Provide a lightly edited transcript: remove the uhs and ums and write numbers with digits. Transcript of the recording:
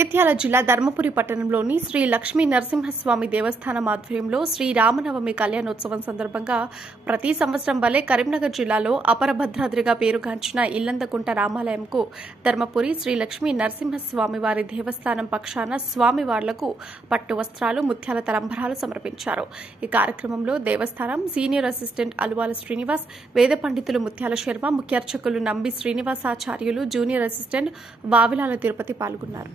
జగిత్యాల జిల్లా ధర్మపురి పట్టణంలోని శ్రీ లక్ష్మీ నరసింహస్వామి దేవస్థానం ఆధ్వర్యంలో శ్రీ రామనవమి కళ్యాణోత్సవం సందర్భంగా ప్రతి సంవత్సరం వలె కరీంనగర్ జిల్లాలో అపరభద్రాద్రిగా పేరుగాంచిన ఇల్లందకుంట రామాలయంకు ధర్మపురి శ్రీ లక్ష్మీ నరసింహస్వామి వారి దేవస్థానం పక్షాన స్వామివార్లకు పట్టు వస్త్రాలు ముత్యాల తలంబరాలు సమర్పించారు. ఈ కార్యక్రమంలో దేవస్థానం సీనియర్ అసిస్టెంట్ అలువాల శ్రీనివాస్, వేద పండితులు ముత్యాల శర్మ, ముఖ్యార్చకులు నంబి శ్రీనివాసాచార్యులు, జూనియర్ అసిస్టెంట్ వావిలాల తిరుపతి పాల్గొన్నారు.